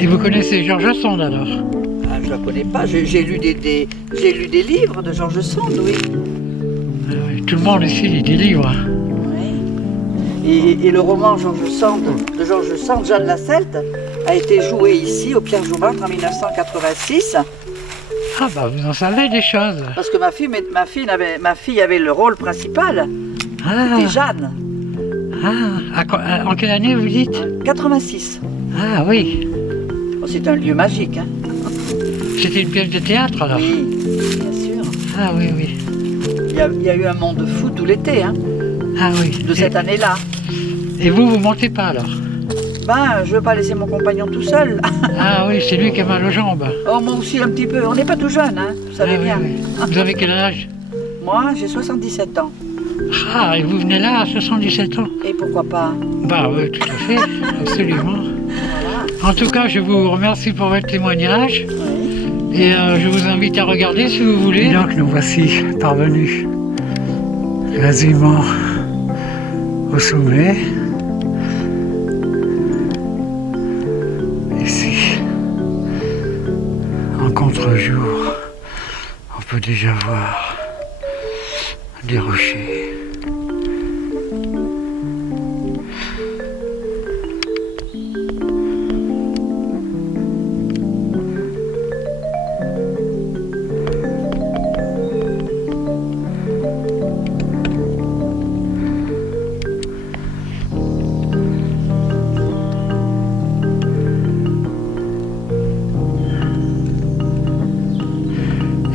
Et vous connaissez George Sand alors? Ah, je ne la connais pas. J'ai lu des livres de George Sand, oui. Tout le monde ici lit des livres. Oui. Et le roman de George Sand, Jeanne la Celte, a été joué ici au Pierre Joubert en 1986. Ah bah vous en savez des choses. Parce que ma fille avait le rôle principal. C'était Jeanne. Ah, en quelle année vous dites? 86. Ah oui. Oh, c'est un lieu magique. Hein. C'était une pièce de théâtre alors? Oui, bien sûr. Ah oui, oui. Il y a eu un monde fou tout l'été, hein, ah oui. de cette année-là. Et vous montez pas alors? Ben, je veux pas laisser mon compagnon tout seul. Ah oui, c'est lui qui a mal aux jambes. Oh, moi aussi un petit peu. On n'est pas tout jeune, hein, vous savez bien. Oui, oui. Vous avez quel âge? Moi, j'ai 77 ans. Ah, et vous venez là à 77 ans? Et pourquoi pas? Bah oui, tout à fait, absolument. Voilà. En tout cas, je vous remercie pour votre témoignage. Oui. Et je vous invite à regarder si vous voulez. Et donc nous voici parvenus quasiment au sommet. Ici, en contre-jour, on peut déjà voir des rochers.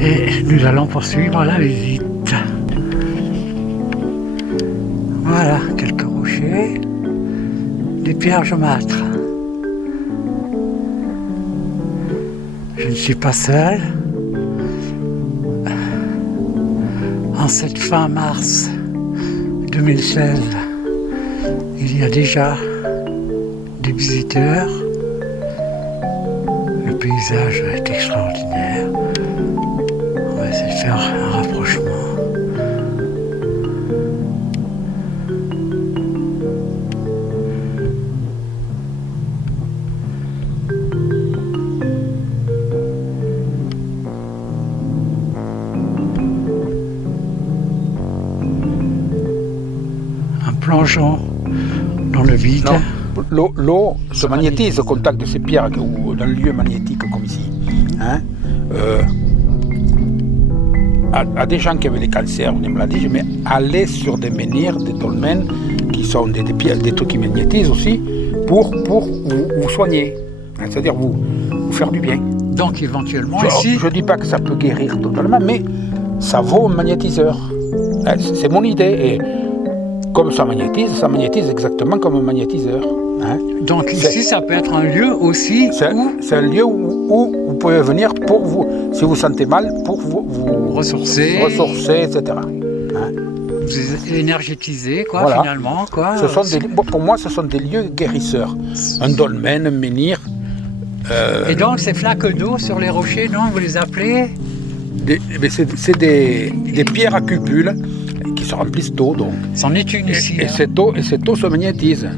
Et nous allons poursuivre la visite. Voilà, quelques rochers, des pierres jaunâtres. Je ne suis pas seul. En cette fin mars 2016, il y a déjà des visiteurs. Le paysage est extraordinaire. On va essayer de faire un rapprochement. Un plongeon dans le vide. L'eau se magnétise au contact de ces pierres ou dans un lieu magnétique comme ici. Hein? À des gens qui avaient des cancers ou des maladies, mais aller sur des menhirs, des dolmens, qui sont des pierres, des trucs qui magnétisent aussi, pour vous soigner. Hein? C'est-à-dire vous faire du bien. Donc éventuellement Je ne dis pas que ça peut guérir totalement, mais ça vaut un magnétiseur. Hein? C'est mon idée. Et comme ça magnétise exactement comme un magnétiseur. Hein? Donc ici, ça peut être un lieu aussi c'est un lieu où vous pouvez venir pour vous, si vous sentez mal, pour vous ressourcer, etc. Hein? Vous énergétiser, quoi, Voilà. finalement. Quoi. Pour moi, ce sont des lieux guérisseurs. Un dolmen, un menhir. Et donc, ces flaques d'eau sur les rochers, non, vous les appelez? C'est des pierres à cupules qui se remplissent d'eau. C'en est une ici. Et cette eau se magnétise.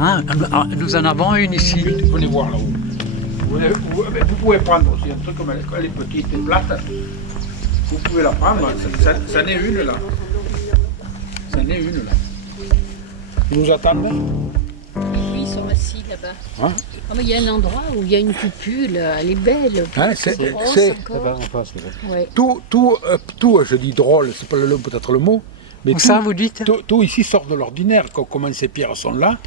Hein, nous en avons une ici. Venez voir là-haut. Vous pouvez prendre aussi un truc comme elle est petite et plate. Vous pouvez la prendre. Ça n'est une là. Ça n'est une là. Vous nous attendez? Oui, ils sont assis là-bas. Hein? Ah, mais il y a un endroit où il y a une cupule, elle est belle. Hein, c'est Ouais. tout, je dis drôle, c'est pas peut-être le mot, mais Où ça, vous dites? tout ici sort de l'ordinaire. Comment ces pierres sont là,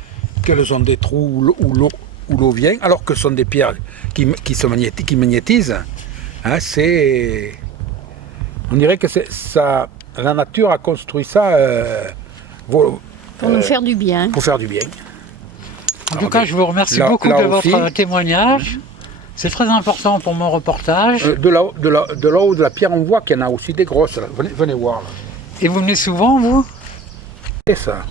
qu'elles ont des trous où l'eau vient, alors que ce sont des pierres qui magnétisent. Hein, on dirait que ça, la nature a construit ça Pour nous faire du bien. Pour faire du bien. En tout cas, je vous remercie beaucoup de votre témoignage. C'est très important pour mon reportage. De là-haut de la pierre, on voit qu'il y en a aussi des grosses. Là. Venez voir. Là. Et vous venez souvent, vous? Et ça,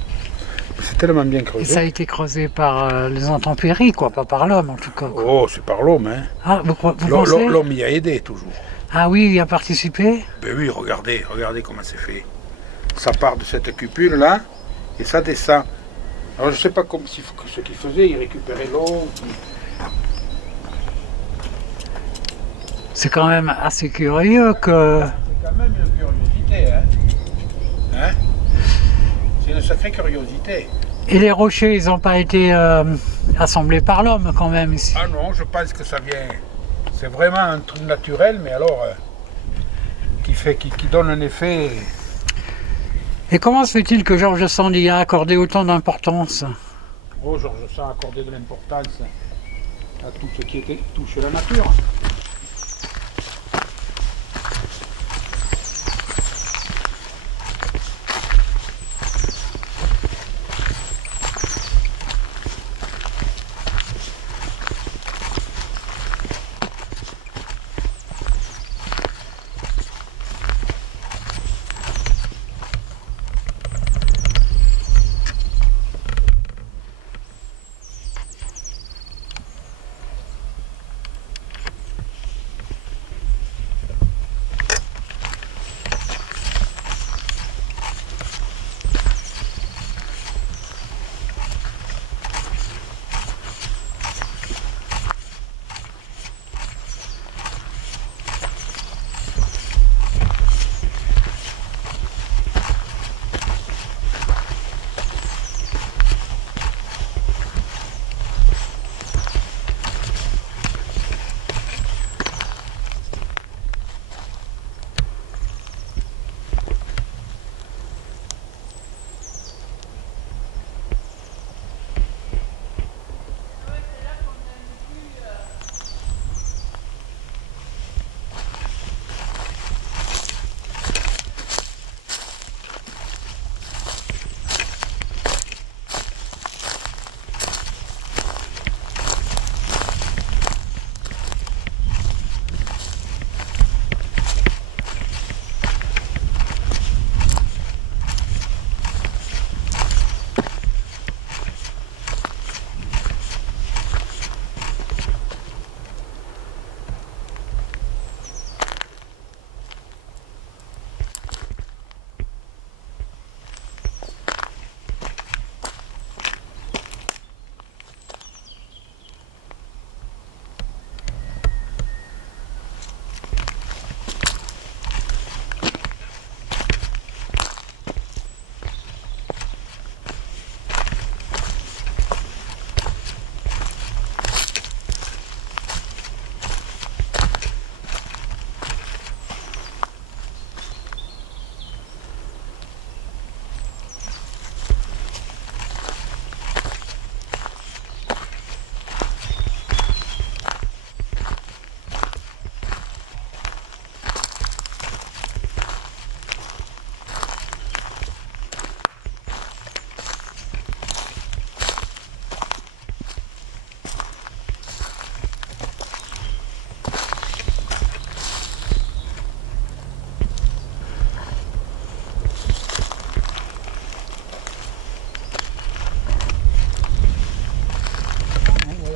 c'est tellement bien creusé. Et ça a été creusé par les intempéries, quoi, pas par l'homme en tout cas. Quoi. Oh, c'est par l'homme, hein. Ah, vous pensez? L'homme y a aidé toujours. Ah oui, il y a participé? Ben oui, regardez comment c'est fait. Ça part de cette cupule là, et ça descend. Alors je ne sais pas ce qu'il faisait, il récupérait l'eau. C'est quand même assez curieux que... C'est quand même une curiosité, hein. Hein? C'est une sacrée curiosité. Et les rochers, ils n'ont pas été assemblés par l'homme quand même ici. Ah non, je pense que ça vient... C'est vraiment un truc naturel, mais alors... qui donne un effet... Et comment se fait-il que George Sand y a accordé autant d'importance? Oh, Georges Sand a accordé de l'importance à tout ce qui touche la nature.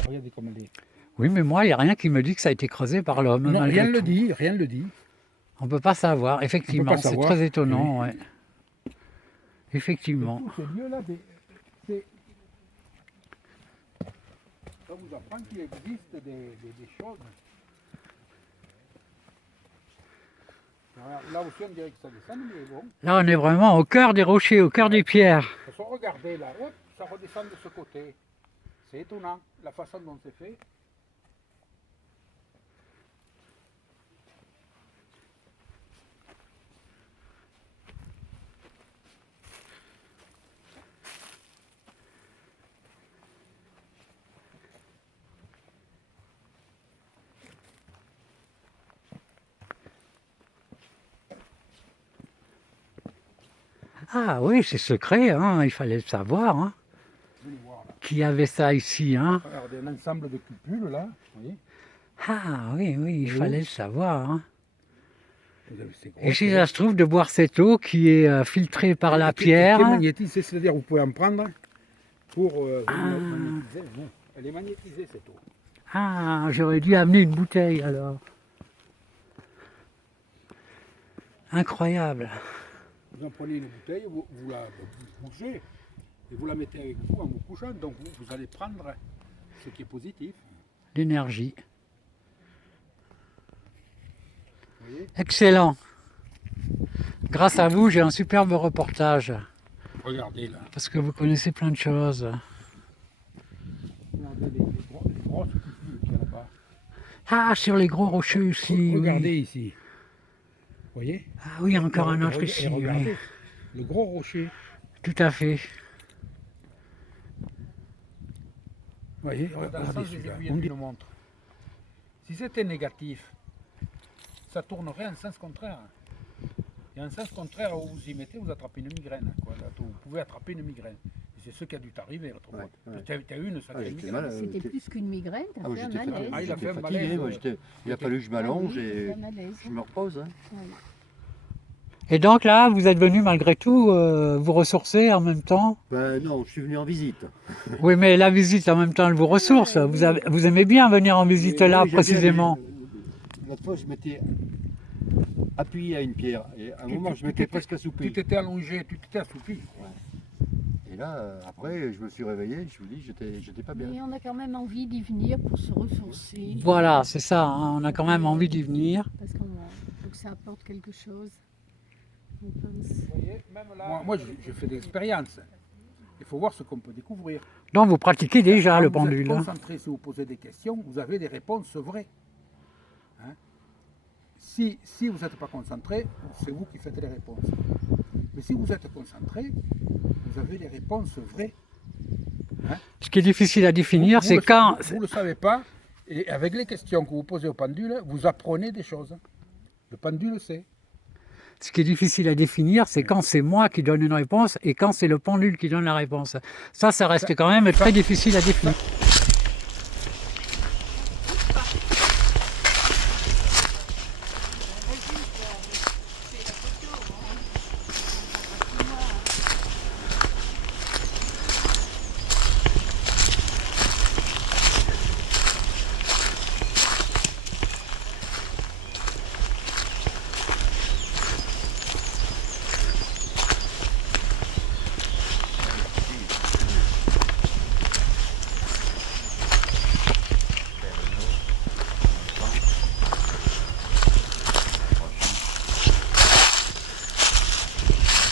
Regardez comme elle est. Oui, mais moi, il n'y a rien qui me dit que ça a été creusé par l'homme. Non, malgré rien ne le tout. dit, rien ne le dit. On ne peut pas savoir, effectivement. C'est savoir. très étonnant, ouais. Effectivement. Tous ces lieux-là, ça vous apprend qu'il existe des choses. Là aussi, on dirait que ça descend, mais bon. Là, on est vraiment au cœur des rochers, au cœur des pierres. De toute façon, regardez là, hop, ça redescend de ce côté. C'est étonnant, la façon dont c'est fait. Ah oui, c'est secret, hein, il fallait le savoir. Hein. Venez voir là. Qui avait ça ici, hein? Regardez un ensemble de cupules là, vous voyez. Ah oui, oui, il Oui. fallait le savoir. Hein. Vous avez ces Et si grosses- ça se trouve, de boire cette eau qui est filtrée par la qui pierre. est magnétisée, c'est-à-dire vous pouvez en prendre pour magnétiser. Non, elle est magnétisée cette eau. Ah, j'aurais dû amener une bouteille alors. Incroyable. Vous en prenez une bouteille, vous la bougez et vous la mettez avec vous en vous couchant. Donc vous allez prendre ce qui est positif. L'énergie. voyez? Excellent. Grâce à vous, j'ai un superbe reportage. Regardez là. Parce que vous connaissez plein de choses. Regardez les grosses coupures qu'il y a là-bas. Ah, sur les gros rochers ici. Regardez Oui. ici. Vous voyez? Ah oui, encore un autre Et ici. regardez, Oui. le gros rocher. Tout à fait. Vous voyez? Regardez celui-là. On dit le montre. Si c'était négatif, ça tournerait en sens contraire. Et en sens contraire, où vous y mettez, vous attrapez une migraine. Quoi. Là, vous pouvez attraper une migraine. Et c'est ce qui a dû t'arriver l'autre fois. Tu as eu une sacrée j'étais migraine. malade. C'était plus qu'une migraine, t'as fait un j'étais malaise. Ah, il a fait un fatigué, malaise, moi, il a fallu que je m'allonge Ah oui, et un malaise. je me repose. Hein. Voilà. Et donc là, vous êtes venu malgré tout vous ressourcer en même temps. Ben non, je suis venu en visite. Oui, mais la visite en même temps, elle vous ressource. Vous aimez bien venir en visite là, Oui, j'aime bien, précisément. mais l'autre fois, je m'étais appuyé à une pierre. Et à un moment, je m'étais presque assoupi. Tu t'étais allongé, tu t'étais assoupi. Et là, après, je me suis réveillé, je me dis, j'étais pas bien. Mais on a quand même envie d'y venir pour se ressourcer. Voilà, c'est ça. Hein, on a quand même envie d'y venir. Parce qu'on faut que ça apporte quelque chose. On pense. Vous voyez, même là, moi je fais des expériences. Il faut voir ce qu'on peut découvrir. Donc vous pratiquez déjà Quand le vous pendule. êtes Hein. concentré, si vous posez des questions, vous avez des réponses vraies. Hein? Si vous n'êtes pas concentré, c'est vous qui faites les réponses. Mais si vous êtes concentré, vous avez les réponses vraies. Ce qui est difficile à définir, Vous c'est le- quand... Vous ne le savez pas, et avec les questions que vous posez au pendule, vous apprenez des choses. Le pendule sait. Ce qui est difficile à définir, c'est quand c'est moi qui donne une réponse et quand c'est le pendule qui donne la réponse. Ça reste quand même très difficile à définir.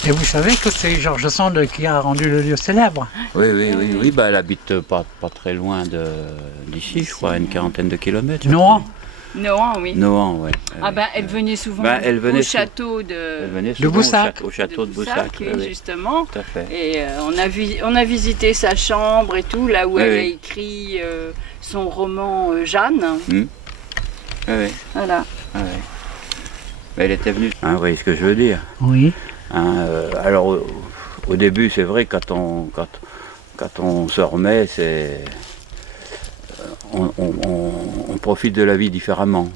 Et vous savez que c'est George Sand qui a rendu le lieu célèbre. Oui, bah, elle habite pas très loin d'ici, je crois, à une quarantaine de kilomètres. Non, Nohant, oui. Nohant, ouais. Ah ben, elle venait souvent Elle venait au sou- château Elle de venait souvent Boussac. au château de Boussac. oui, oui, oui, justement. tout à fait. Et on a visité sa chambre et tout, là où Oui, elle a oui. écrit son roman Jeanne. Oui, oui, Voilà. oui. Mais elle était venue. Hein, vous voyez ce que je veux dire. oui. Hein, alors, au début, c'est vrai, quand on se remet, on profite de la vie différemment.